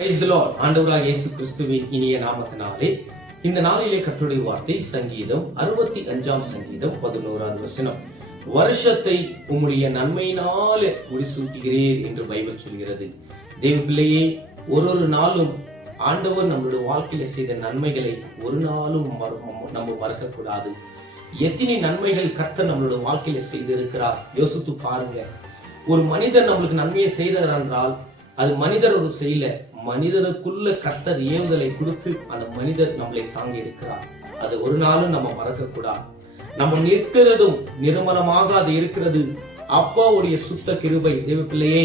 Praise the Lord. ஆண்டவராகிய இயேசு கிறிஸ்துவின் இனிய நாமத்தினாலே இந்த நாளிலே கர்த்தருடைய வார்த்தை சங்கீதம் 65 சங்கீதம் 11வது வசனம். வருஷத்தை உம்முடைய நன்மையினாலே முடிசூட்டுகிறீர் என்று பைபிள் சொல்கிறது. தேவ பிள்ளையே, ஒரு நாளும் ஆண்டவர் நம்மளுடைய வாழ்க்கையில செய்த நன்மைகளை ஒரு நாளும் நம்ம மறக்கக்கூடாது. எத்தனை நன்மைகள் கர்த்தர் நம்மளுடைய வாழ்க்கையில செய்திருக்கிறார் யோசித்து பாருங்க. ஒரு மனிதர் நம்மளுக்கு நன்மையை செய்தார் என்றால் அது மனிதரோடு செய்யல, மனிதனுக்குள்ள கர்த்தர் ஏவுதலை கொடுத்து அந்த மனிதர் நம்மளை தாங்கி இருக்கிறார். அது ஒரு நாளும் நம்ம மறக்க கூடாது. நம்ம நிற்கிறதும் நிர்மலமாக அது இருக்கிறது அப்பாவுடைய சுத்த கிருபை. தேவ பிள்ளையே,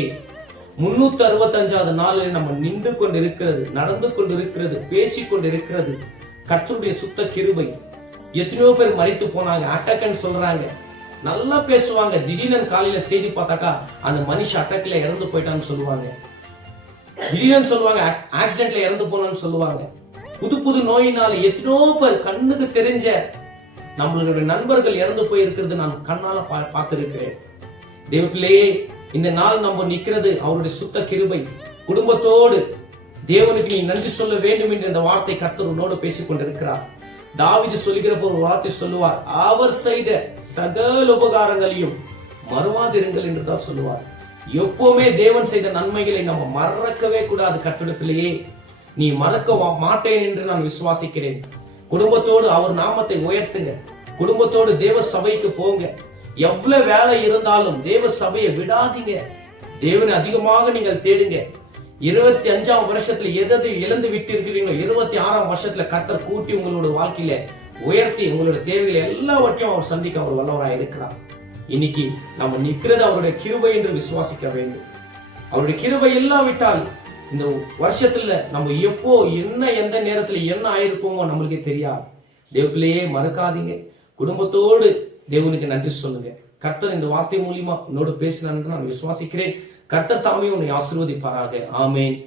365வது நாளில் நம்ம நின்று கொண்டு இருக்கிறது, நடந்து கொண்டு இருக்கிறது, பேசி கொண்டு இருக்கிறது கர்த்தருடைய சுத்த கிருபை. எத்தனையோ பேர் மறித்து போனாங்க, அட்டக்கன்னு சொல்றாங்க, நல்லா பேசுவாங்க. திடீர்னு காலையில செய்தி பார்த்தாக்கா அந்த மனுஷன் அட்டக்கில இறந்து போயிட்டான்னு சொல்லுவாங்க. திடீர்னு சொல்லுவாங்க ஆக்சிடென்ட்ல இறந்து போனான்னு சொல்லுவாங்க. புது புது நோயினால எத்தனோ பேர் கண்ணுக்கு தெரிஞ்ச நம்மளுடைய நண்பர்கள் இறந்து போயிருக்கிறது நான் கண்ணால பார்த்திருக்கிறேன். தேவ பிள்ளையே, இந்த நாள் நம்ம நிக்கிறது அவருடைய சுத்த கிருபை. குடும்பத்தோடு தேவனுக்கு நீ நன்றி சொல்ல வேண்டும் என்று இந்த வார்த்தை கர்த்தர் உன்னோடு பேசிக் கொண்டிருக்கிறார். தாவீது சொல்லுகிற ஒரு வார்த்தை சொல்லுவார், அவர் செய்த சகல உபகாரங்களையும் மறவாதிருங்கள் என்று தான் சொல்லுவார். எப்பவுமே தேவன் செய்த நன்மைகளை நம்ம மறக்கவே கூடாது. கர்த்தருடைய பிள்ளையே, நீ மறக்க மாட்டேன் என்று நான் விசுவாசிக்கிறேன். குடும்பத்தோடு அவர் நாமத்தை உயர்த்துங்க. குடும்பத்தோடு தேவ சபைக்கு போங்க. எவ்வளவு வேலை இருந்தாலும் தேவ சபையை விடாதீங்க. தேவனை அதிகமாக நீங்கள் தேடுங்க. 25ஆம் வருஷத்துல எதை இழந்து விட்டு இருக்கிறீங்களோ 26ஆம் வருஷத்துல கர்த்தர் கூட்டி உங்களோட வாழ்க்கையில உயர்த்தி உங்களோட தேவைகளை எல்லாவற்றையும் அவர் சந்திக்க அவர் வல்லவராக இருக்கிறார். இன்னைக்கு நம்ம நிற்கிறது அவருடைய கிருபை என்று விசுவாசிக்க வேண்டும். அவருடைய கிருபை இல்லாவிட்டால் இந்த வருஷத்துல நம்ம எப்போ எந்த நேரத்துல என்ன ஆயிருப்போமோ நம்மளுக்கே தெரியாது. தேவப்பிள்ளையே, மறக்காதீங்க. குடும்பத்தோடு தேவனுக்கு நன்றி சொல்லுங்க. கர்த்தர் இந்த வார்த்தை மூலியமா உன்னோடு பேசினான்னு நான் விசுவாசிக்கிறேன். கர்த்தர் தாமே உன்னை ஆசீர்வதிப்பாராக. ஆமேன்.